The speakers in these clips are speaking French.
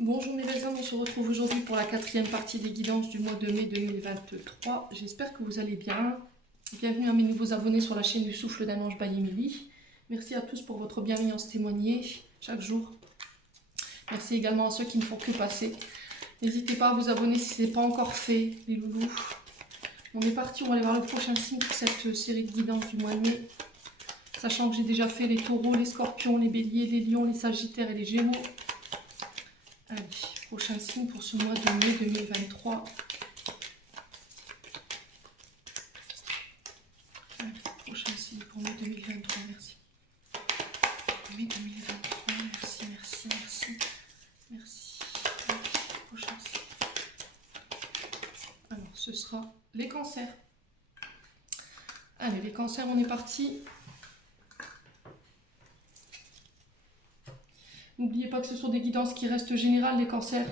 Bonjour mes belles âmes, on se retrouve aujourd'hui pour la quatrième partie des guidances du mois de mai 2023. J'espère que vous allez bien. Bienvenue à mes nouveaux abonnés sur la chaîne du Souffle d'un Ange by Emily. Merci à tous pour votre bienveillance témoignée chaque jour. Merci également à ceux qui ne font que passer. N'hésitez pas à vous abonner si ce n'est pas encore fait, les loulous. On est parti, on va aller voir le prochain signe pour cette série de guidances du mois de mai. Sachant que j'ai déjà fait les taureaux, les scorpions, les béliers, les lions, les sagittaires et les gémeaux. Allez, prochain signe pour ce mois de mai 2023. Allez, prochain signe pour mai 2023, merci. Mai 2023, merci, merci, merci. Merci. Allez, prochain signe. Alors, ce sera les cancers. Allez, les cancers, on est parti. N'oubliez pas que ce sont des guidances qui restent générales, les cancers.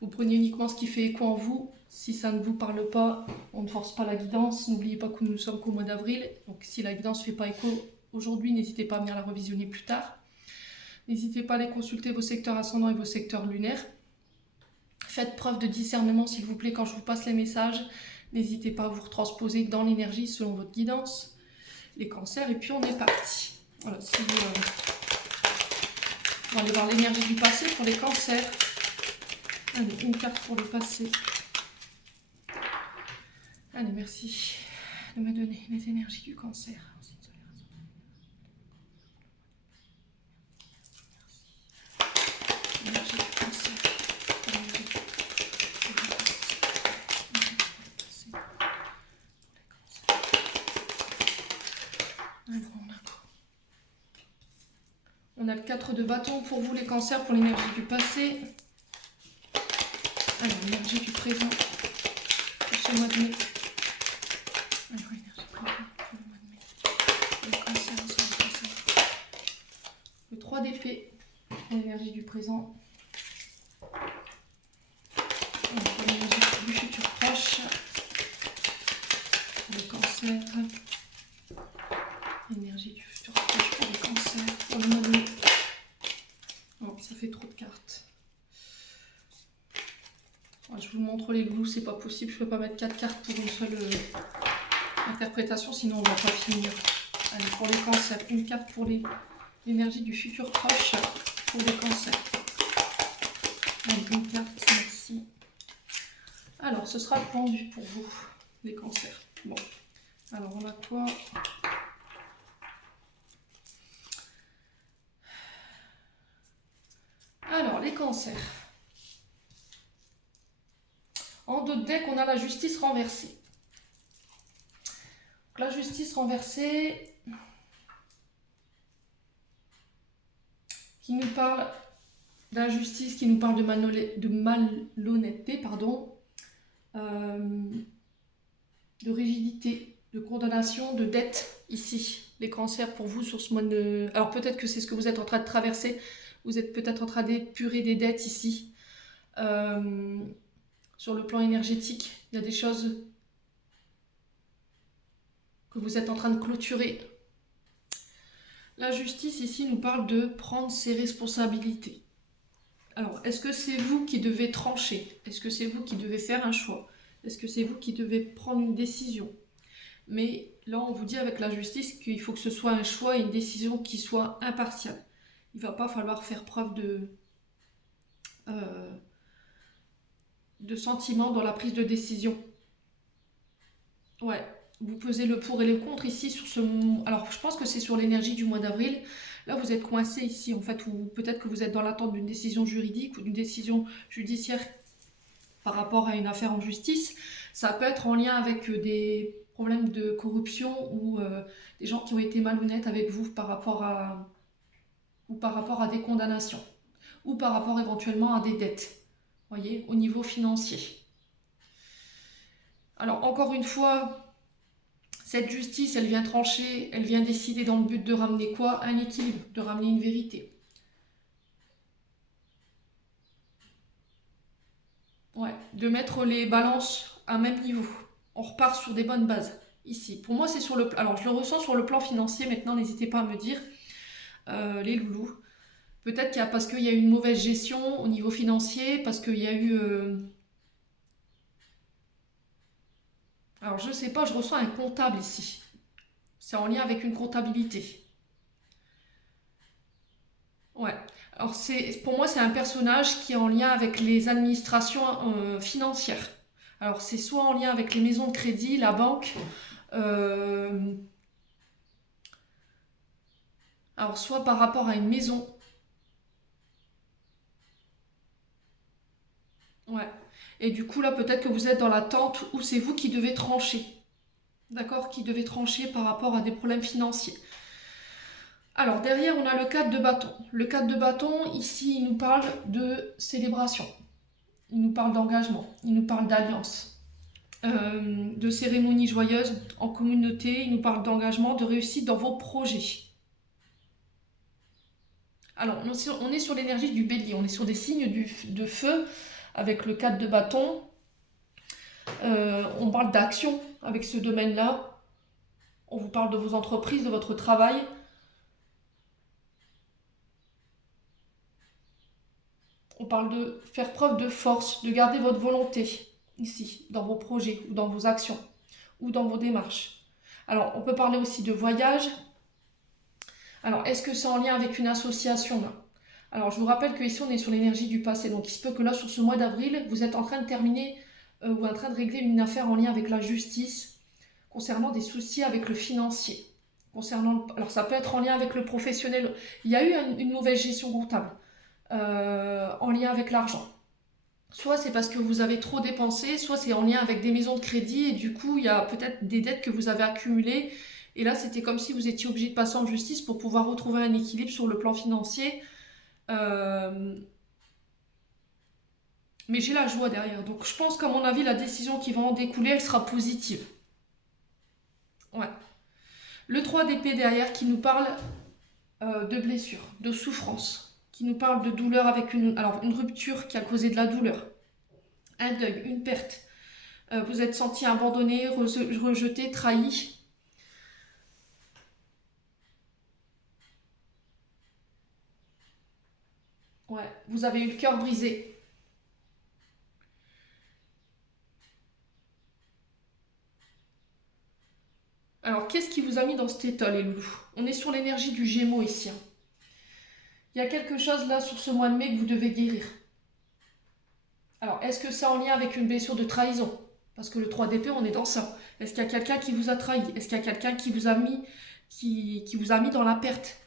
Vous prenez uniquement ce qui fait écho en vous. Si ça ne vous parle pas, on ne force pas la guidance. N'oubliez pas que nous ne sommes qu'au mois d'avril. Donc si la guidance ne fait pas écho aujourd'hui, n'hésitez pas à venir la revisionner plus tard. N'hésitez pas à aller consulter vos secteurs ascendants et vos secteurs lunaires. Faites preuve de discernement, s'il vous plaît, quand je vous passe les messages. N'hésitez pas à vous retransposer dans l'énergie selon votre guidance. Les cancers, et puis on est parti. Voilà, si on va aller voir l'énergie du passé pour les cancers. Allez, une carte pour le passé. Allez, merci de me donner les énergies du cancer. Énergie du cancer. Alors, on a le 4 de bâton pour vous, les cancers, pour l'énergie du passé. Alors, l'énergie du présent pour ce mois de mai. Alors, énergie présente pour le mois de mai. Les cancers, sur le passé. Le 3 d'épée pour l'énergie du présent. Pour l'énergie du futur proche. Pour les cancers. L'énergie du futur proche pour les cancers. Pour le mois de mai. Oh, ça fait trop de cartes. Je vous montre les loups, c'est pas possible, je peux pas mettre 4 cartes pour une seule interprétation, sinon on va pas finir. Allez, pour les cancers, une carte pour l'énergie du futur proche pour les cancers. Allez, une carte, merci. Alors, ce sera le pendu pour vous, les cancers. Bon, alors on a quoi? Alors, les cancers. En dos de deck, on a la justice renversée. Donc, la justice renversée qui nous parle d'injustice, qui nous parle de malhonnêteté, pardon, de rigidité, de condamnation, de dette ici. Les cancers pour vous sur ce mois de... Alors peut-être que c'est ce que vous êtes en train de traverser. Vous êtes peut-être en train d'épurer des dettes ici. Sur le plan énergétique, il y a des choses que vous êtes en train de clôturer. La justice ici nous parle de prendre ses responsabilités. Alors, est-ce que c'est vous qui devez trancher? Est-ce que c'est vous qui devez faire un choix? Est-ce que c'est vous qui devez prendre une décision? Mais là, on vous dit avec la justice qu'il faut que ce soit un choix et une décision qui soit impartiale. Il ne va pas falloir faire preuve de sentiment dans la prise de décision. Ouais, vous pesez le pour et le contre ici sur ce... Alors, je pense que c'est sur l'énergie du mois d'avril. Là, vous êtes coincé ici, en fait, ou peut-être que vous êtes dans l'attente d'une décision juridique ou d'une décision judiciaire par rapport à une affaire en justice. Ça peut être en lien avec des problèmes de corruption ou des gens qui ont été malhonnêtes avec vous par rapport à des condamnations ou par rapport éventuellement à des dettes, voyez, au niveau financier. Alors, encore une fois, cette justice, elle vient trancher, elle vient décider dans le but de ramener quoi? Un équilibre, de ramener une vérité. Ouais, de mettre les balances à même niveau. On repart sur des bonnes bases, ici. Pour moi, c'est sur le... Alors, je le ressens sur le plan financier, maintenant, n'hésitez pas à me dire, les loulous. Peut-être parce qu'il y a eu une mauvaise gestion au niveau financier, parce qu'il y a eu... Alors, je sais pas, je reçois un comptable ici. C'est en lien avec une comptabilité. Ouais. Alors, pour moi, c'est un personnage qui est en lien avec les administrations financières. Alors, c'est soit en lien avec les maisons de crédit, la banque, euh, alors soit par rapport à une maison. Ouais. Et du coup, là, peut-être que vous êtes dans l'attente où c'est vous qui devez trancher. D'accord? Qui devez trancher par rapport à des problèmes financiers. Alors, derrière, on a le cadre de bâton. Le cadre de bâton, ici, il nous parle de célébration. Il nous parle d'engagement. Il nous parle d'alliance. De cérémonies joyeuses en communauté. Il nous parle d'engagement, de réussite dans vos projets. Alors, on est sur l'énergie du bélier. On est sur des signes de feu avec le cadre de bâton. On parle d'action avec ce domaine-là. On vous parle de vos entreprises, de votre travail. On parle de faire preuve de force, de garder votre volonté ici, dans vos projets ou dans vos actions ou dans vos démarches. Alors, on peut parler aussi de voyage. Alors, est-ce que c'est en lien avec une association là? Alors, je vous rappelle qu'ici, on est sur l'énergie du passé. Donc, il se peut que là, sur ce mois d'avril, vous êtes en train de terminer ou en train de régler une affaire en lien avec la justice concernant des soucis avec le financier. Alors, ça peut être en lien avec le professionnel. Il y a eu une mauvaise gestion comptable en lien avec l'argent. Soit c'est parce que vous avez trop dépensé, soit c'est en lien avec des maisons de crédit et du coup il y a peut-être des dettes que vous avez accumulées. Et là c'était comme si vous étiez obligé de passer en justice pour pouvoir retrouver un équilibre sur le plan financier. Euh, Mais j'ai la joie derrière. Donc je pense qu'à mon avis la décision qui va en découler elle sera positive. Ouais. Le 3 d'épée derrière qui nous parle de blessure, de souffrance, qui nous parle de douleur avec une rupture qui a causé de la douleur, un deuil, une perte. Vous êtes senti abandonné, rejeté, trahi. Ouais, vous avez eu le cœur brisé. Alors, qu'est-ce qui vous a mis dans cet état, les loups? On est sur l'énergie du Gémeaux ici, hein. Il y a quelque chose là sur ce mois de mai que vous devez guérir. Alors, est-ce que c'est en lien avec une blessure de trahison? Parce que le 3 d'épée, on est dans ça. Est-ce qu'il y a quelqu'un qui vous a trahi? Est-ce qu'il y a quelqu'un qui vous a mis, qui vous a mis dans la perte?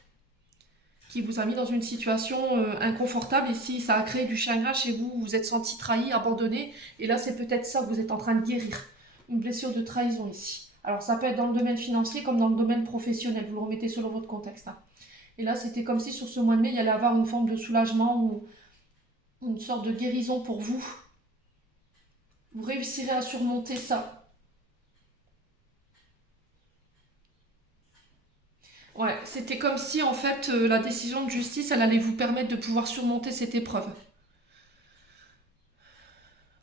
Qui vous a mis dans une situation inconfortable et si ça a créé du chagrin chez vous, vous vous êtes senti trahi, abandonné, et là c'est peut-être ça que vous êtes en train de guérir, une blessure de trahison ici. Alors ça peut être dans le domaine financier comme dans le domaine professionnel, vous le remettez selon votre contexte, hein. Et là c'était comme si sur ce mois de mai il y allait avoir une forme de soulagement ou une sorte de guérison pour vous. Vous réussirez à surmonter ça. Ouais, c'était comme si en fait la décision de justice elle allait vous permettre de pouvoir surmonter cette épreuve.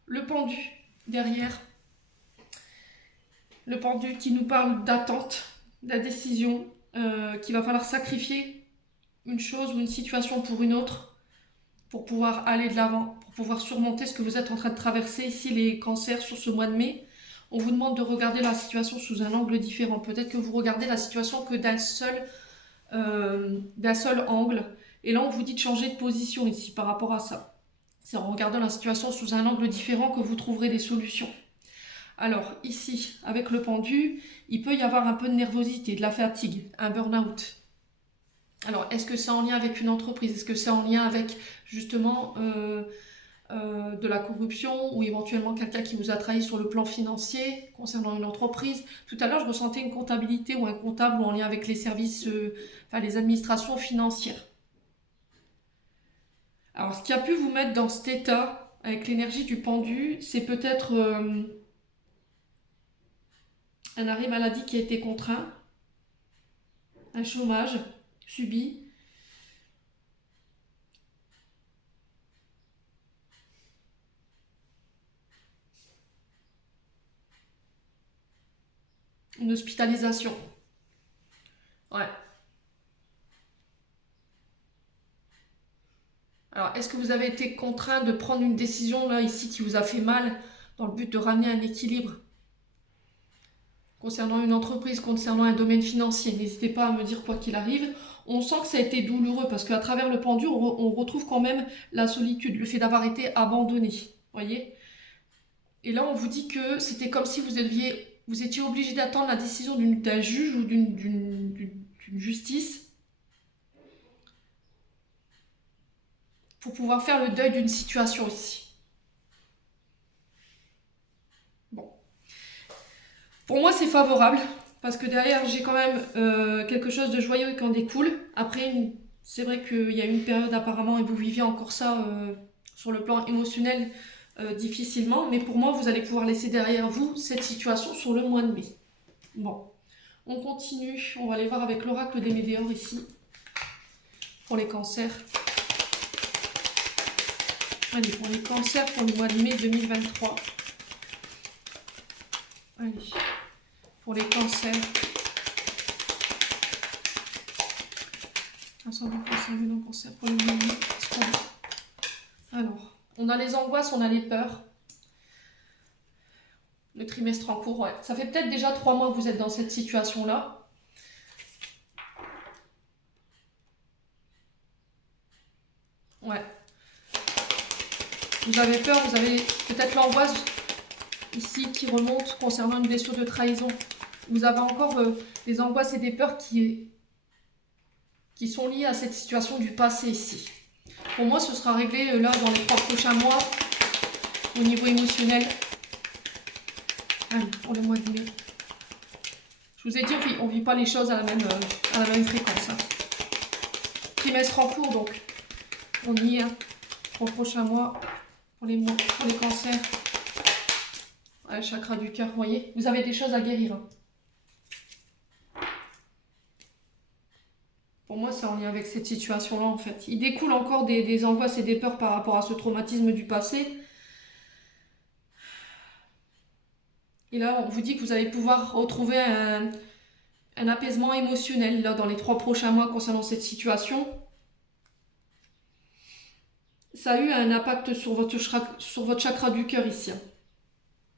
Le pendu derrière. Le pendu qui nous parle d'attente, de la décision, qu'il va falloir sacrifier une chose ou une situation pour une autre pour pouvoir aller de l'avant, pour pouvoir surmonter ce que vous êtes en train de traverser ici, les cancers sur ce mois de mai. On vous demande de regarder la situation sous un angle différent. Peut-être que vous regardez la situation que d'un seul angle. Et là, on vous dit de changer de position ici par rapport à ça. C'est en regardant la situation sous un angle différent que vous trouverez des solutions. Alors ici, avec le pendu, il peut y avoir un peu de nervosité, de la fatigue, un burn-out. Alors, est-ce que c'est en lien avec une entreprise? Est-ce que c'est en lien avec justement de la corruption ou éventuellement quelqu'un qui vous a trahi sur le plan financier concernant une entreprise? Tout à l'heure, je ressentais une comptabilité ou un comptable ou en lien avec les services, enfin les administrations financières. Alors, ce qui a pu vous mettre dans cet état avec l'énergie du pendu, c'est peut-être un arrêt maladie qui a été contraint, un chômage subi, une hospitalisation. Ouais. est-ce que vous avez été contraint de prendre une décision là ici qui vous a fait mal dans le but de ramener un équilibre concernant une entreprise, concernant un domaine financier? N'hésitez pas à me dire quoi qu'il arrive. On sent que ça a été douloureux parce qu'à travers le pendu, on retrouve quand même la solitude, le fait d'avoir été abandonné. Voyez? Et là, on vous dit que c'était comme si vous étiez obligé d'attendre la décision d'un juge ou d'une justice pour pouvoir faire le deuil d'une situation ici. Bon. Pour moi, c'est favorable, parce que derrière, j'ai quand même quelque chose de joyeux qui en découle. Après, c'est vrai qu'il y a une période apparemment, et vous viviez encore ça sur le plan émotionnel difficilement, mais pour moi, vous allez pouvoir laisser derrière vous cette situation sur le mois de mai. Bon, on continue, on va aller voir avec l'oracle des Médéors ici, pour les cancers. Allez, pour les cancers pour le mois de mai 2023. Allez, pour les cancers. Ascendant cancer, non cancer pour le mois de mai. Alors, on a les angoisses, on a les peurs. Le trimestre en cours, ouais. Ça fait peut-être déjà 3 mois que vous êtes dans cette situation-là. Ouais. Vous avez peur, vous avez peut-être l'angoisse ici qui remonte concernant une blessure de trahison. Vous avez encore des angoisses et des peurs qui sont liées à cette situation du passé ici. Pour moi, ce sera réglé là dans les 3 prochains mois au niveau émotionnel. Allez, pour le mois de mai. Je vous ai dit, on ne vit pas les choses à la même fréquence. Hein. Trimestre en cours, donc on y est. 3 prochains mois pour les cancers. Ouais, chakra du cœur, vous voyez. Vous avez des choses à guérir. Hein. Pour moi, c'est en lien avec cette situation-là, en fait. Il découle encore des angoisses et des peurs par rapport à ce traumatisme du passé. Et là, on vous dit que vous allez pouvoir retrouver un apaisement émotionnel là, dans les 3 prochains mois concernant cette situation. Ça a eu un impact sur votre chakra du cœur ici. Hein.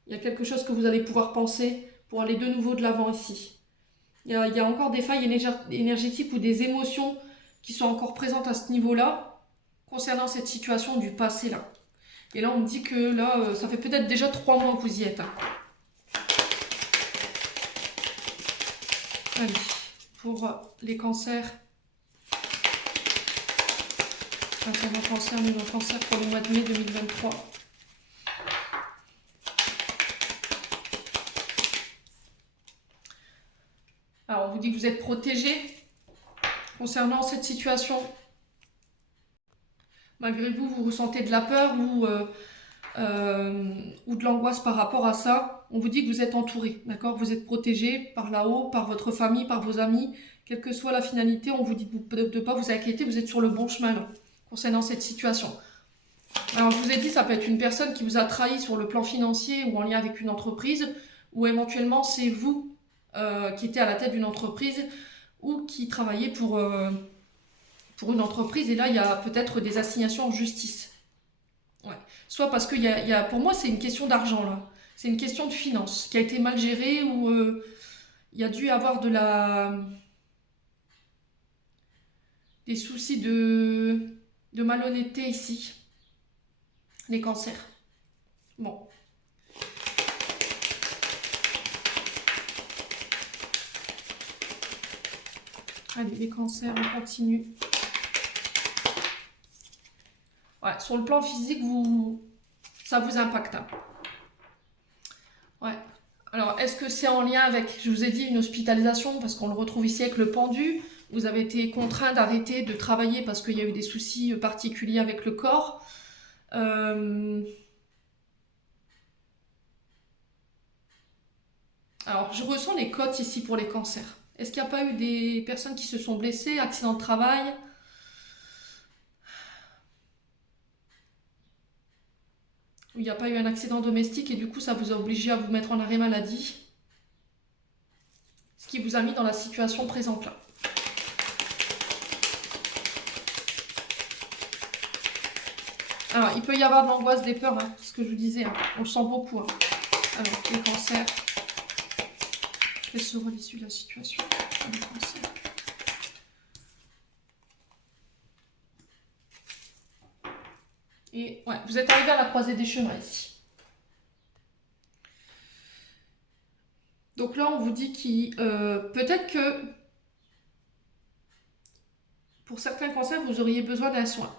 Il y a quelque chose que vous allez pouvoir penser pour aller de nouveau de l'avant ici. Il y a encore des failles énergétiques ou des émotions qui sont encore présentes à ce niveau-là concernant cette situation du passé là. Et là, on me dit que là, ça fait peut-être déjà 3 mois que vous y êtes. Hein. Allez, pour les cancers. Ascendant cancer, lunaire cancer pour le mois de mai 2023. Alors, on vous dit que vous êtes protégé concernant cette situation. Malgré vous, vous ressentez de la peur ou de l'angoisse par rapport à ça. On vous dit que vous êtes entouré, d'accord? Vous êtes protégé par là-haut, par votre famille, par vos amis. Quelle que soit la finalité, on vous dit de ne pas vous inquiéter, vous êtes sur le bon chemin là, concernant cette situation. Alors, je vous ai dit, ça peut être une personne qui vous a trahi sur le plan financier ou en lien avec une entreprise, ou éventuellement c'est vous qui étiez à la tête d'une entreprise ou qui travaillez pour une entreprise, et là, il y a peut-être des assignations en justice. Ouais. Soit parce que pour moi, c'est une question d'argent, là. C'est une question de finance qui a été mal gérée ou il y a dû avoir des soucis de malhonnêteté ici. Les cancers. Bon. Allez, les cancers, on continue. Ouais, sur le plan physique, ça vous impacte. Hein. Ouais. Alors, est-ce que c'est en lien avec, je vous ai dit, une hospitalisation, parce qu'on le retrouve ici avec le pendu. Vous avez été contraint d'arrêter de travailler parce qu'il y a eu des soucis particuliers avec le corps. Alors, je ressens les cotes ici pour les cancers. Est-ce qu'il n'y a pas eu des personnes qui se sont blessées, accident de travail? Il n'y a pas eu un accident domestique et du coup ça vous a obligé à vous mettre en arrêt maladie. Ce qui vous a mis dans la situation présente là. Alors, il peut y avoir de l'angoisse, des peurs, hein, ce que je vous disais, hein, on le sent beaucoup. Hein. Alors, les cancers, quelle sera l'issue de la situation? Les cancers. Et ouais, vous êtes arrivé à la croisée des chemins ici. Donc là, on vous dit qu'il peut-être que pour certains cancers, vous auriez besoin d'un soin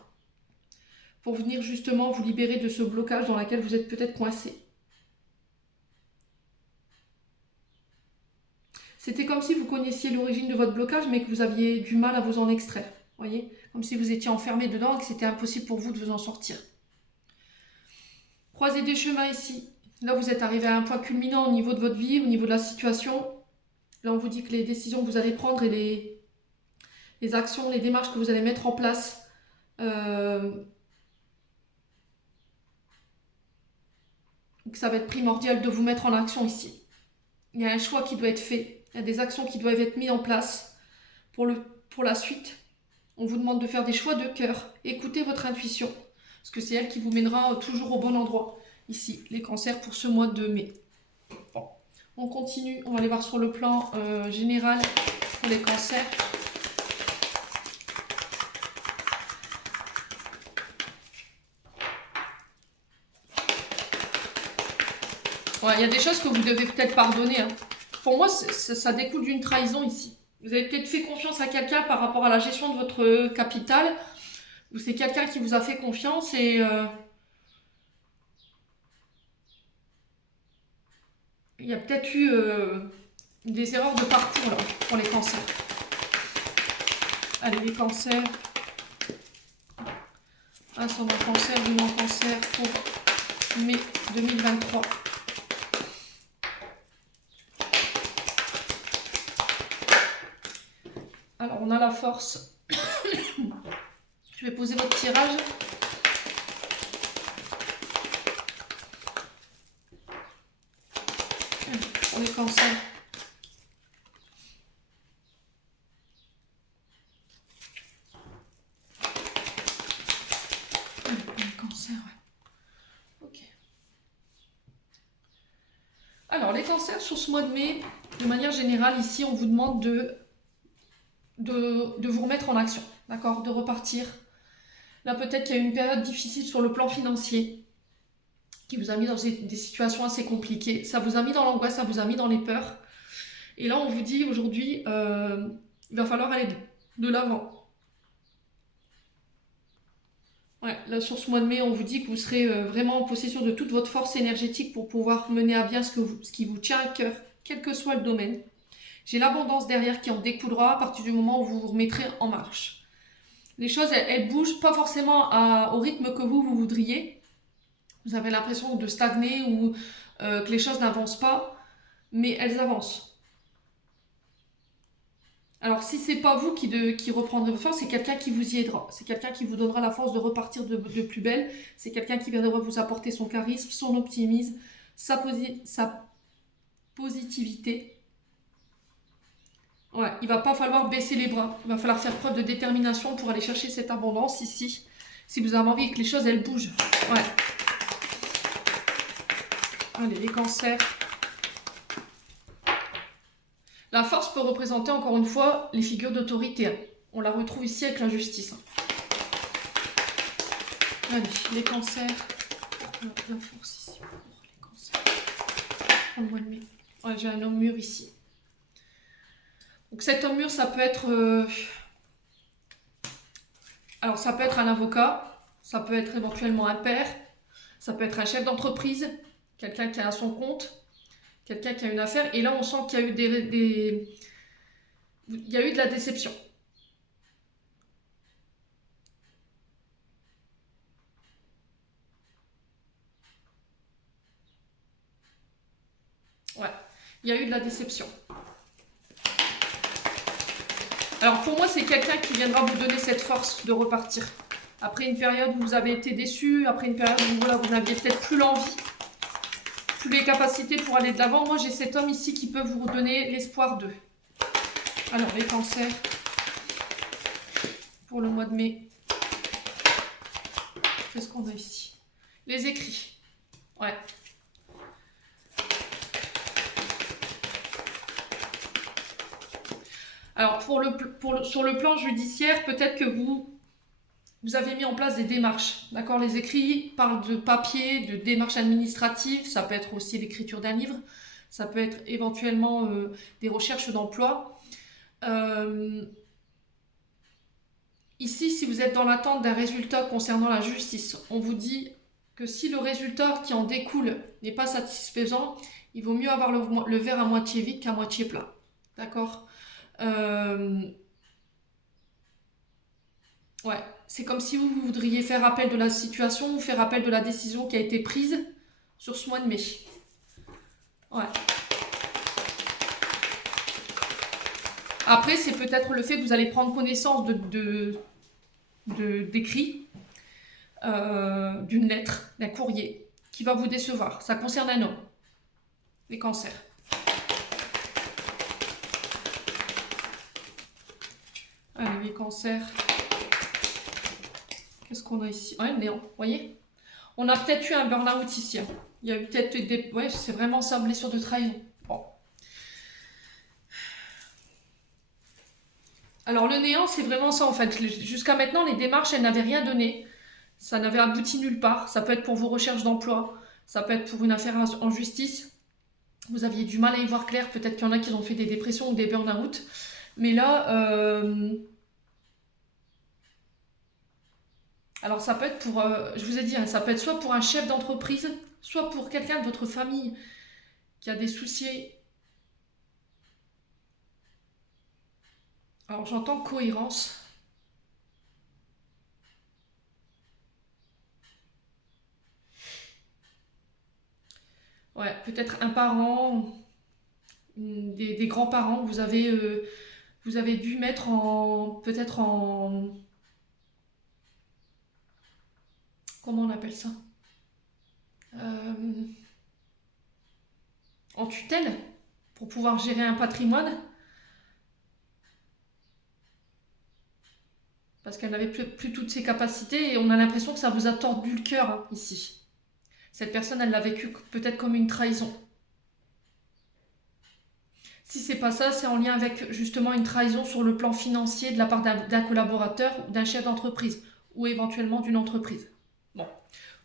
pour venir justement vous libérer de ce blocage dans lequel vous êtes peut-être coincé. C'était comme si vous connaissiez l'origine de votre blocage, mais que vous aviez du mal à vous en extraire. Voyez, comme si vous étiez enfermé dedans et que c'était impossible pour vous de vous en sortir. Croisée des chemins ici. Là, vous êtes arrivé à un point culminant au niveau de votre vie, au niveau de la situation. Là, on vous dit que les décisions que vous allez prendre et les actions, les démarches que vous allez mettre en place, que ça va être primordial de vous mettre en action ici. Il y a un choix qui doit être fait. Il y a des actions qui doivent être mises en place pour la suite. On vous demande de faire des choix de cœur. Écoutez votre intuition, parce que c'est elle qui vous mènera toujours au bon endroit. Ici, les cancers pour ce mois de mai. Bon. On continue, on va aller voir sur le plan général pour les cancers. Ouais, il y a des choses que vous devez peut-être pardonner. Hein. Pour moi, ça découle d'une trahison ici. Vous avez peut-être fait confiance à quelqu'un par rapport à la gestion de votre capital, ou c'est quelqu'un qui vous a fait confiance et il y a peut-être eu des erreurs de parcours là, pour les cancers. Allez, les cancers. Ascendant cancer, lunaire cancer pour mai 2023. Alors, on a la force. Je vais poser votre tirage. Pour les cancers. Les cancers, ouais. Ok. Alors, les cancers sur ce mois de mai, de manière générale, ici, on vous demande de vous remettre en action, d'accord, de repartir. Là, peut-être qu'il y a eu une période difficile sur le plan financier qui vous a mis dans des situations assez compliquées. Ça vous a mis dans l'angoisse, ça vous a mis dans les peurs. Et là, on vous dit aujourd'hui, il va falloir aller de l'avant. Ouais, là, sur ce mois de mai, on vous dit que vous serez vraiment en possession de toute votre force énergétique pour pouvoir mener à bien ce qui vous tient à cœur, quel que soit le domaine. J'ai l'abondance derrière qui en découlera à partir du moment où vous vous remettrez en marche. Les choses, elles bougent pas forcément au rythme que vous voudriez. Vous avez l'impression de stagner ou que les choses n'avancent pas, mais elles avancent. Alors, si c'est pas vous qui reprendrez votre force, c'est quelqu'un qui vous y aidera. C'est quelqu'un qui vous donnera la force de repartir de plus belle. C'est quelqu'un qui viendra vous apporter son charisme, son optimisme, sa positivité. Ouais, il va pas falloir baisser les bras. Il va falloir faire preuve de détermination pour aller chercher cette abondance ici. Si vous avez envie que les choses, elles bougent. Ouais. Allez, les cancers. La force peut représenter encore une fois les figures d'autorité. On la retrouve ici avec l'injustice. Allez, les cancers. La force ici pour les cancers. Au mois de mai. Ouais, j'ai un homme mûr ici. Donc cet homme mûr, ça peut être... Alors ça peut être un avocat, ça peut être éventuellement un père, ça peut être un chef d'entreprise, quelqu'un qui a son compte, quelqu'un qui a une affaire. Et là, on sent qu'il y a eu il y a eu de la déception. Ouais, il y a eu de la déception. Alors pour moi, c'est quelqu'un qui viendra vous donner cette force de repartir. Après une période où vous avez été déçu, après une période où voilà, vous n'aviez peut-être plus l'envie, plus les capacités pour aller de l'avant. Moi, j'ai cet homme ici qui peut vous redonner l'espoir d'eux. Alors, les cancers pour le mois de mai. Qu'est-ce qu'on a ici? Les écrits. Ouais. Alors, sur le plan judiciaire, peut-être que vous avez mis en place des démarches. D'accord? Les écrits parlent de papier, de démarches administratives. Ça peut être aussi l'écriture d'un livre. Ça peut être éventuellement des recherches d'emploi. Ici, si vous êtes dans l'attente d'un résultat concernant la justice, on vous dit que si le résultat qui en découle n'est pas satisfaisant, il vaut mieux avoir le verre à moitié vide qu'à moitié plein. D'accord? Ouais, c'est comme si vous voudriez faire appel de la situation ou faire appel de la décision qui a été prise sur ce mois de mai. Ouais. Après, c'est peut-être le fait que vous allez prendre connaissance d'écrits, d'une lettre, d'un courrier, qui va vous décevoir. Ça concerne un homme, les cancers. Allez, les cancers. Qu'est-ce qu'on a ici? Ouais, néant, vous voyez? On a peut-être eu un burn-out ici. Hein. Il y a eu peut-être des... Ouais, c'est vraiment ça, blessure de trahison. Bon. Alors, le néant, c'est vraiment ça, en fait. Jusqu'à maintenant, les démarches, elles n'avaient rien donné. Ça n'avait abouti nulle part. Ça peut être pour vos recherches d'emploi. Ça peut être pour une affaire en justice. Vous aviez du mal à y voir clair. Peut-être qu'il y en a qui ont fait des dépressions ou des burn-out. Mais là... Alors ça peut être pour, je vous ai dit, hein, ça peut être soit pour un chef d'entreprise, soit pour quelqu'un de votre famille qui a des soucis. Alors j'entends cohérence. Ouais, peut-être un parent, des grands-parents, vous avez dû mettre peut-être comment on appelle ça? En tutelle pour pouvoir gérer un patrimoine. Parce qu'elle n'avait plus toutes ses capacités et on a l'impression que ça vous a tordu le cœur hein, ici. Cette personne, elle l'a vécu peut-être comme une trahison. Si c'est pas ça, c'est en lien avec justement une trahison sur le plan financier de la part d'un collaborateur ou d'un chef d'entreprise ou éventuellement d'une entreprise. Bon,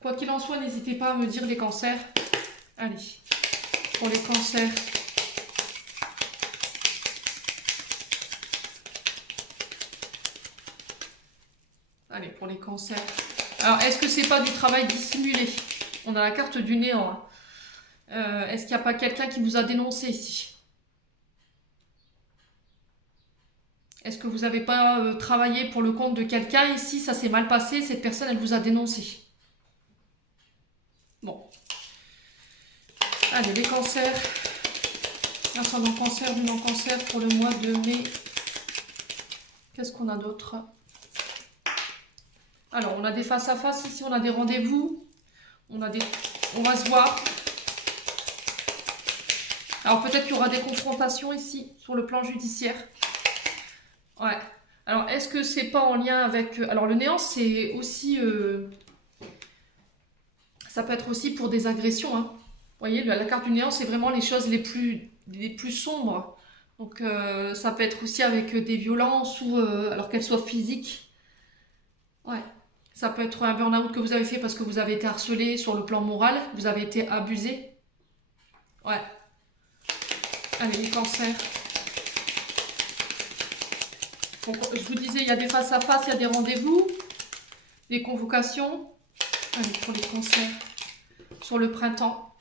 quoi qu'il en soit, n'hésitez pas à me dire les cancers. Allez, pour les cancers. Allez, pour les cancers. Alors, est-ce que c'est pas du travail dissimulé? On a la carte du néant. Hein. Est-ce qu'il n'y a pas quelqu'un qui vous a dénoncé ici? Est-ce que vous n'avez pas travaillé pour le compte de quelqu'un ici? Ça s'est mal passé, cette personne, elle vous a dénoncé. Bon. Allez, les cancers. Ascendant cancer, lunan cancer pour le mois de mai. Qu'est-ce qu'on a d'autre? Alors, on a des face-à-face ici, on a des rendez-vous. On va se voir. Alors, peut-être qu'il y aura des confrontations ici, sur le plan judiciaire. Ouais. Alors, est-ce que c'est pas en lien avec... Alors, le néant, c'est aussi... Ça peut être aussi pour des agressions. Hein. Vous voyez, la carte du néant, c'est vraiment les choses les plus sombres. Donc, ça peut être aussi avec des violences ou... alors qu'elles soient physiques. Ouais. Ça peut être un burn-out que vous avez fait parce que vous avez été harcelé sur le plan moral. Vous avez été abusé. Ouais. Allez, les cancers. Donc, je vous disais, il y a des face-à-face, il y a des rendez-vous, des convocations. Allez, pour les cancers. Sur le printemps.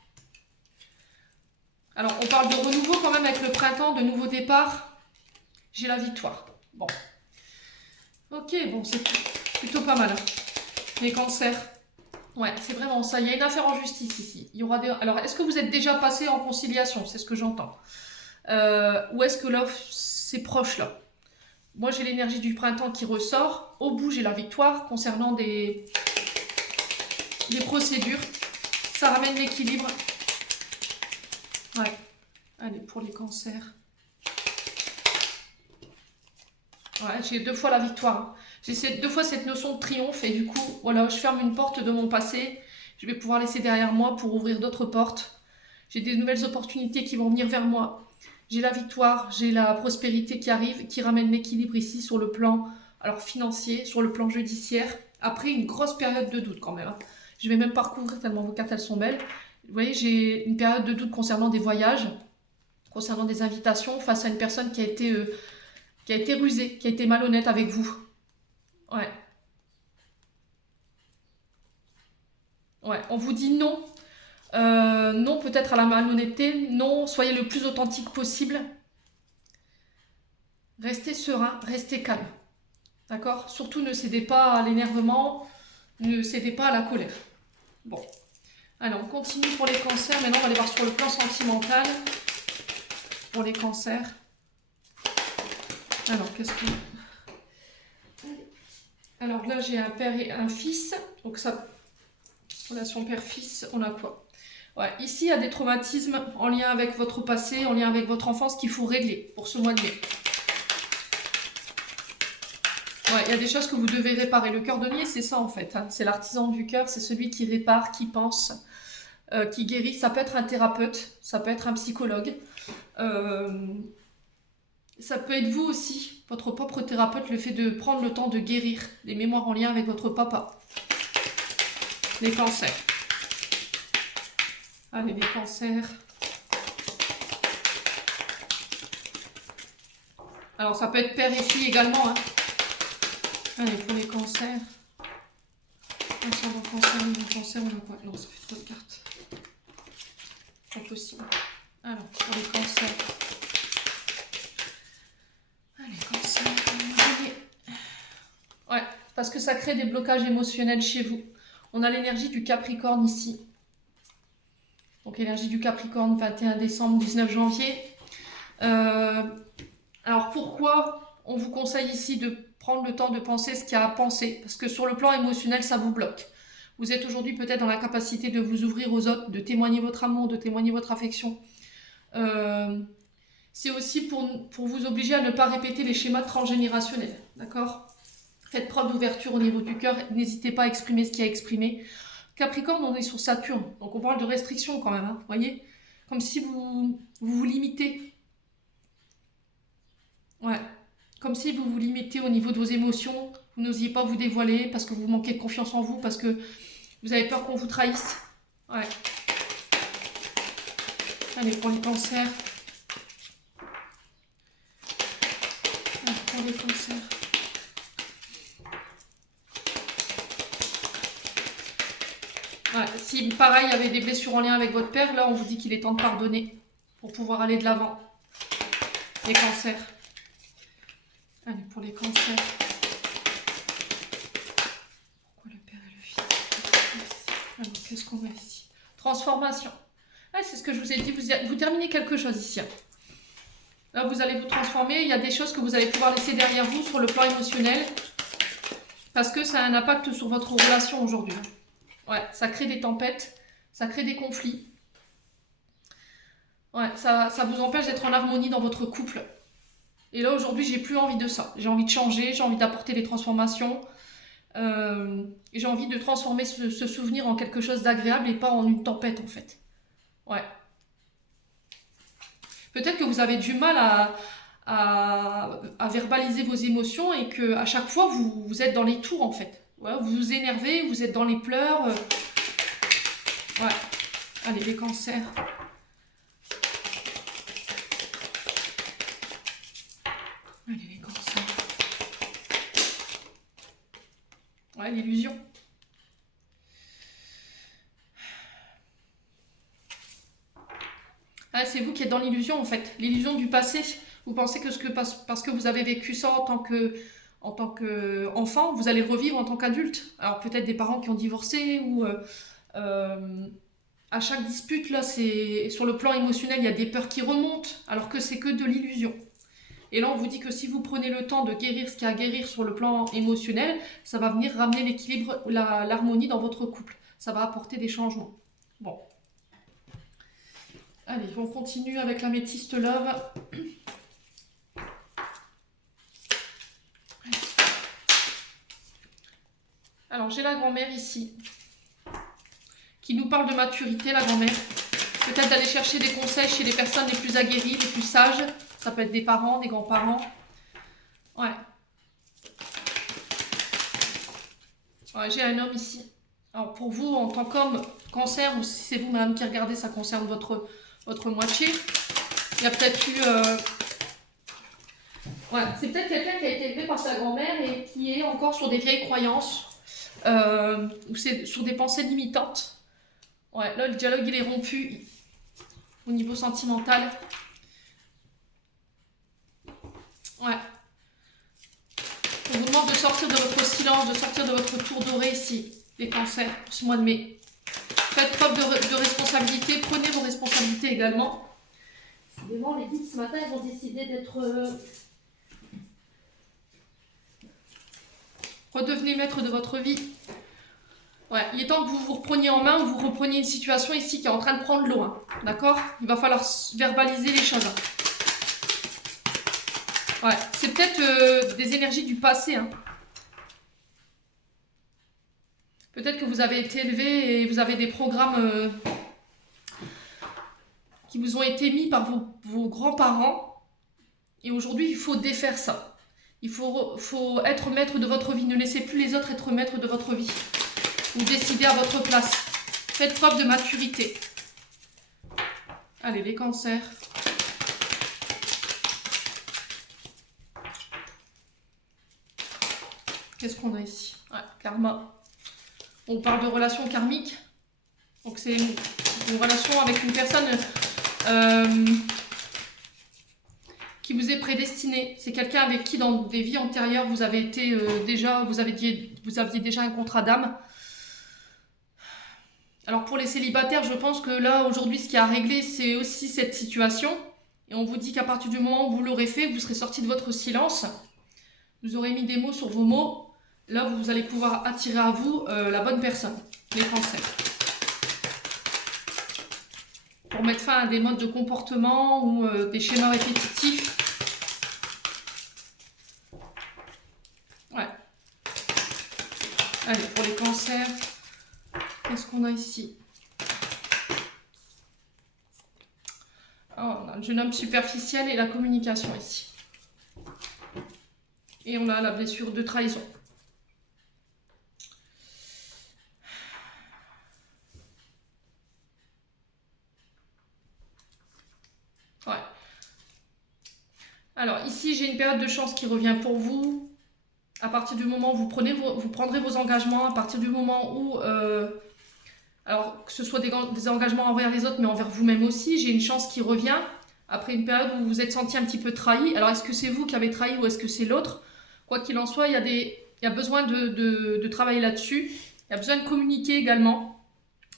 Alors, on parle de renouveau quand même avec le printemps, de nouveau départ. J'ai la victoire. Bon. Ok, bon, c'est plutôt pas mal. Les cancers. Ouais, c'est vraiment ça. Il y a une affaire en justice ici. Il y aura des... Alors, est-ce que vous êtes déjà passé en conciliation? C'est ce que j'entends. Ou est-ce que là, c'est proche là? Moi, j'ai l'énergie du printemps qui ressort. Au bout, j'ai la victoire concernant des procédures. Ça ramène l'équilibre. Ouais. Allez, pour les cancers. Ouais, j'ai 2 fois la victoire. J'ai 2 fois cette notion de triomphe et du coup, voilà, je ferme une porte de mon passé je vais pouvoir laisser derrière moi pour ouvrir d'autres portes. J'ai des nouvelles opportunités qui vont venir vers moi. J'ai la victoire, j'ai la prospérité qui arrive, qui ramène l'équilibre ici sur le plan alors financier, sur le plan judiciaire. Après une grosse période de doute quand même. Hein. Je vais même pas recouvrir tellement vos cartes elles sont belles. Vous voyez, j'ai une période de doute concernant des voyages, concernant des invitations face à une personne qui a été rusée, qui a été malhonnête avec vous. Ouais. Ouais, on vous dit non. Non, peut-être à la malhonnêteté. Non, soyez le plus authentique possible. Restez serein, restez calme. D'accord? Surtout ne cédez pas à l'énervement, ne cédez pas à la colère. Bon. Alors, on continue pour les cancers. Maintenant, on va aller voir sur le plan sentimental. Pour les cancers. Alors, qu'est-ce que... Alors là, j'ai un père et un fils. Donc ça, relation père-fils, on a quoi? Ouais, ici, il y a des traumatismes en lien avec votre passé, en lien avec votre enfance qu'il faut régler pour ce mois de mai. Ouais, il y a des choses que vous devez réparer. Le cordonnier, c'est ça en fait. Hein. C'est l'artisan du cœur, c'est celui qui répare, qui pense, qui guérit. Ça peut être un thérapeute, ça peut être un psychologue. Ça peut être vous aussi, votre propre thérapeute, le fait de prendre le temps de guérir les mémoires en lien avec votre papa. Les cancers. Allez, les cancers. Alors, ça peut être père et fille également. Hein. Allez, pour les cancers. Cancer, on a quoi? Non, ça fait trop de cartes. Pas possible. Alors, pour les cancers. Allez, cancers. Ouais, parce que ça crée des blocages émotionnels chez vous. On a l'énergie du Capricorne ici. Donc, énergie du Capricorne, 21 décembre, 19 janvier. Alors, pourquoi on vous conseille ici de prendre le temps de penser ce qu'il y a à penser? Parce que sur le plan émotionnel, ça vous bloque. Vous êtes aujourd'hui peut-être dans la capacité de vous ouvrir aux autres, de témoigner votre amour, de témoigner votre affection. C'est aussi pour vous obliger à ne pas répéter les schémas transgénérationnels. D'accord? Faites preuve d'ouverture au niveau du cœur. N'hésitez pas à exprimer ce qu'il y a à exprimer. Capricorne, on est sur Saturne. Donc on parle de restrictions quand même. Hein, vous voyez? Comme si vous limitez. Ouais. Comme si vous vous limitez au niveau de vos émotions. Vous n'osiez pas vous dévoiler parce que vous manquez de confiance en vous, parce que vous avez peur qu'on vous trahisse. Ouais. Allez, pour les cancers. Allez, pour les cancers. Ouais, si pareil, il y avait des blessures en lien avec votre père, là on vous dit qu'il est temps de pardonner pour pouvoir aller de l'avant. Les cancers. Allez, pour les cancers. Pourquoi le père et le fils? Alors, qu'est-ce qu'on a ici? Transformation. Ah, c'est ce que je vous ai dit, vous terminez quelque chose ici. Là, vous allez vous transformer. Il y a des choses que vous allez pouvoir laisser derrière vous sur le plan émotionnel. Parce que ça a un impact sur votre relation aujourd'hui. Ouais, ça crée des tempêtes, ça crée des conflits. Ouais, ça vous empêche d'être en harmonie dans votre couple. Et là, aujourd'hui, j'ai plus envie de ça. J'ai envie de changer, j'ai envie d'apporter des transformations. Et j'ai envie de transformer ce souvenir en quelque chose d'agréable et pas en une tempête, en fait. Ouais. Peut-être que vous avez du mal à verbaliser vos émotions et que à chaque fois, vous êtes dans les tours, en fait. Ouais, vous vous énervez, vous êtes dans les pleurs. Ouais. Allez, les cancers. Allez, les cancers. Ouais, l'illusion. Ah, c'est vous qui êtes dans l'illusion, en fait. L'illusion du passé. Vous pensez que parce que vous avez vécu ça en tant qu'enfant, vous allez le revivre en tant qu'adulte. Alors peut-être des parents qui ont divorcé ou à chaque dispute, là, c'est sur le plan émotionnel, il y a des peurs qui remontent, alors que c'est que de l'illusion. Et là, on vous dit que si vous prenez le temps de guérir ce qu'il y a à guérir sur le plan émotionnel, ça va venir ramener l'équilibre, l'harmonie dans votre couple. Ça va apporter des changements. Bon. Allez, on continue avec l'améthyste love. Alors, j'ai la grand-mère ici. qui nous parle de maturité, la grand-mère. Peut-être d'aller chercher des conseils chez les personnes les plus aguerries, les plus sages. Ça peut être des parents, des grands-parents. Ouais. Ouais, j'ai un homme ici. Alors pour vous, en tant qu'homme, cancer, ou si c'est vous, madame, qui regardez, ça concerne votre moitié. Il y a peut-être eu... Ouais, c'est peut-être quelqu'un qui a été élevé par sa grand-mère et qui est encore sur des vieilles croyances, ou c'est sur des pensées limitantes. Ouais, là, le dialogue, il est rompu au niveau sentimental. Ouais. On vous demande de sortir de votre silence, de sortir de votre tour doré ici, les cancers, pour ce mois de mai. Faites preuve de responsabilité, prenez vos responsabilités également. Décidément, les guides, ce matin, ils ont décidé d'être... Redevenez maître de votre vie. Ouais, il est temps que vous vous repreniez en main, vous repreniez une situation ici qui est en train de prendre l'eau. Hein, d'accord? Il va falloir verbaliser les choses. Ouais, c'est peut-être des énergies du passé. Hein. Peut-être que vous avez été élevé et vous avez des programmes qui vous ont été mis par vos grands-parents. Et aujourd'hui, il faut défaire ça. Il faut être maître de votre vie. Ne laissez plus les autres être maîtres de votre vie. Vous décidez à votre place. Faites preuve de maturité. Allez, les cancers. Qu'est-ce qu'on a ici? Ouais, karma. On parle de relations karmiques. Donc c'est une relation avec une personne qui vous est prédestinée. C'est quelqu'un avec qui dans des vies antérieures vous avez été vous aviez déjà un contrat d'âme. Alors pour les célibataires, je pense que là aujourd'hui ce qui a réglé c'est aussi cette situation. Et on vous dit qu'à partir du moment où vous l'aurez fait, vous serez sorti de votre silence. Vous aurez mis des mots sur vos mots. Là, vous allez pouvoir attirer à vous la bonne personne, les cancers. Pour mettre fin à des modes de comportement ou des schémas répétitifs. Ouais. Allez, pour les cancers, qu'est-ce qu'on a ici? Oh, on a le jeune homme superficiel et la communication ici. Et on a la blessure de trahison. Ouais. Alors ici, j'ai une période de chance qui revient pour vous. À partir du moment où vous prendrez vos engagements, à partir du moment où... alors que ce soit des engagements envers les autres, mais envers vous-même aussi, j'ai une chance qui revient. Après une période où vous vous êtes senti un petit peu trahi. Alors est-ce que c'est vous qui avez trahi ou est-ce que c'est l'autre? Quoi qu'il en soit, il y a besoin de travailler là-dessus. Il y a besoin de communiquer également.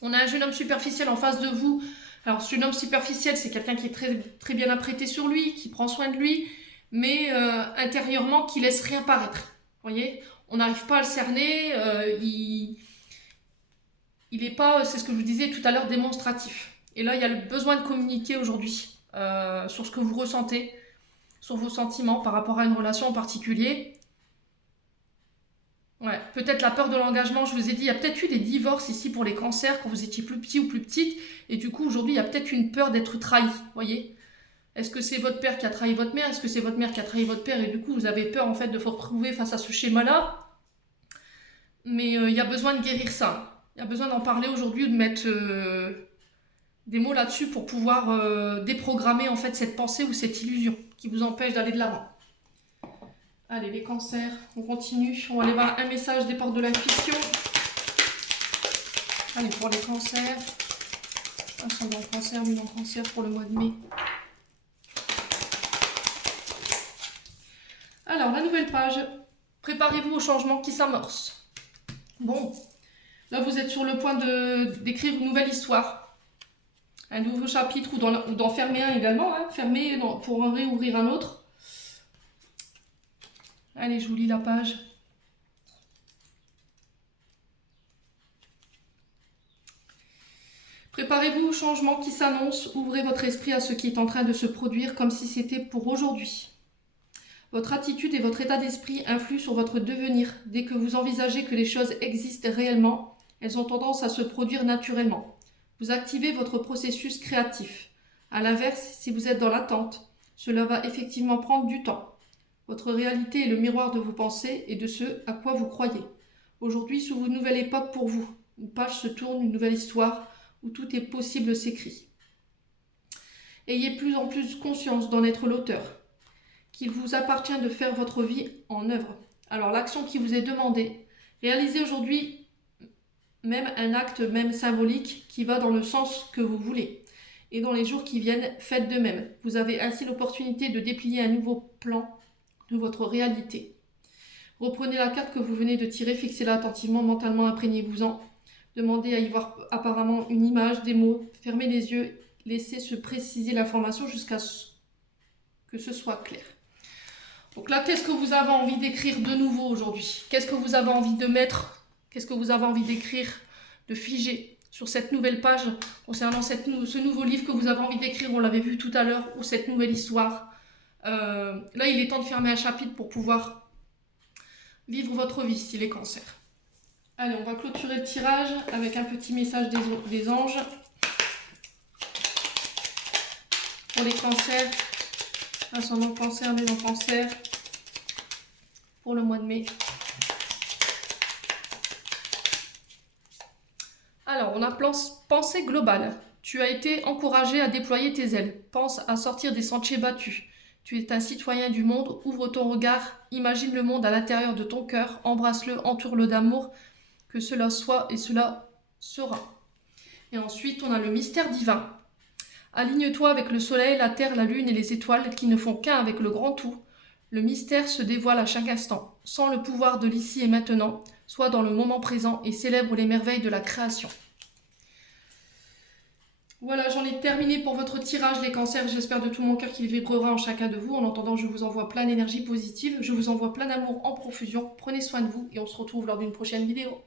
On a un jeune homme superficiel en face de vous. Alors, ce jeune homme superficiel, c'est quelqu'un qui est très, très bien apprêté sur lui, qui prend soin de lui, mais intérieurement, qui laisse rien paraître. Vous voyez? On n'arrive pas à le cerner. Il n'est pas, c'est ce que je vous disais tout à l'heure, démonstratif. Et là, il y a le besoin de communiquer aujourd'hui sur ce que vous ressentez, sur vos sentiments par rapport à une relation en particulier. Ouais, peut-être la peur de l'engagement, je vous ai dit, il y a peut-être eu des divorces ici pour les cancers quand vous étiez plus petit ou plus petite, et du coup aujourd'hui il y a peut-être une peur d'être trahi, voyez? Est-ce que c'est votre père qui a trahi votre mère? Est-ce que c'est votre mère qui a trahi votre père et du coup vous avez peur en fait de vous retrouver face à ce schéma-là? Mais il y a besoin de guérir ça, il y a besoin d'en parler aujourd'hui, de mettre des mots là-dessus pour pouvoir déprogrammer en fait cette pensée ou cette illusion qui vous empêche d'aller de l'avant. Allez, les cancers, on continue. On va aller voir un message des portes de l'intuition. Allez, pour les cancers. Ascendant cancer, lune en cancer pour le mois de mai. Alors, la nouvelle page. Préparez-vous au changement qui s'amorce. Bon, là vous êtes sur le point d'écrire une nouvelle histoire. Un nouveau chapitre ou d'en fermer un également. Hein, fermer pour en réouvrir un autre. Allez, je vous lis la page. Préparez-vous au changement qui s'annonce. Ouvrez votre esprit à ce qui est en train de se produire comme si c'était pour aujourd'hui. Votre attitude et votre état d'esprit influent sur votre devenir. Dès que vous envisagez que les choses existent réellement, Elles ont tendance à se produire naturellement. Vous activez votre processus créatif. A l'inverse, si vous êtes dans l'attente, cela va effectivement prendre du temps. Votre réalité est le miroir de vos pensées et de ce à quoi vous croyez. Aujourd'hui s'ouvre une nouvelle époque pour vous. Une page se tourne, une nouvelle histoire où tout est possible s'écrit. Ayez plus en plus conscience d'en être l'auteur, qu'il vous appartient de faire votre vie en œuvre. Alors l'action qui vous est demandée, réalisez aujourd'hui même un acte même symbolique qui va dans le sens que vous voulez. Et dans les jours qui viennent, faites de même. Vous avez ainsi l'opportunité de déplier un nouveau plan de votre réalité. Reprenez la carte que vous venez de tirer, fixez-la attentivement, mentalement, imprégnez-vous-en. Demandez à y voir apparemment une image, des mots, fermez les yeux, laissez se préciser l'information jusqu'à ce que ce soit clair. Donc là, qu'est-ce que vous avez envie d'écrire de nouveau aujourd'hui? Qu'est-ce que vous avez envie de mettre? Qu'est-ce que vous avez envie d'écrire, de figer sur cette nouvelle page concernant ce nouveau livre que vous avez envie d'écrire? On l'avait vu tout à l'heure, ou cette nouvelle histoire. Là, il est temps de fermer un chapitre pour pouvoir vivre votre vie, si les cancers. Allez, on va clôturer le tirage avec un petit message des anges. Pour les cancers, ascendant cancer, maison cancer, pour le mois de mai. Alors, on a pensée globale. Tu as été encouragé à déployer tes ailes. Pense à sortir des sentiers battus. Tu es un citoyen du monde. Ouvre ton regard. Imagine le monde à l'intérieur de ton cœur. Embrasse-le, entoure-le d'amour. Que cela soit et cela sera. Et ensuite, on a le mystère divin. Aligne-toi avec le soleil, la terre, la lune et les étoiles qui ne font qu'un avec le grand tout. Le mystère se dévoile à chaque instant. Sens le pouvoir de l'ici et maintenant. Sois dans le moment présent et célèbre les merveilles de la création. Voilà, j'en ai terminé pour votre tirage, les cancers. J'espère de tout mon cœur qu'il vibrera en chacun de vous. En attendant, je vous envoie plein d'énergie positive. Je vous envoie plein d'amour en profusion. Prenez soin de vous et on se retrouve lors d'une prochaine vidéo.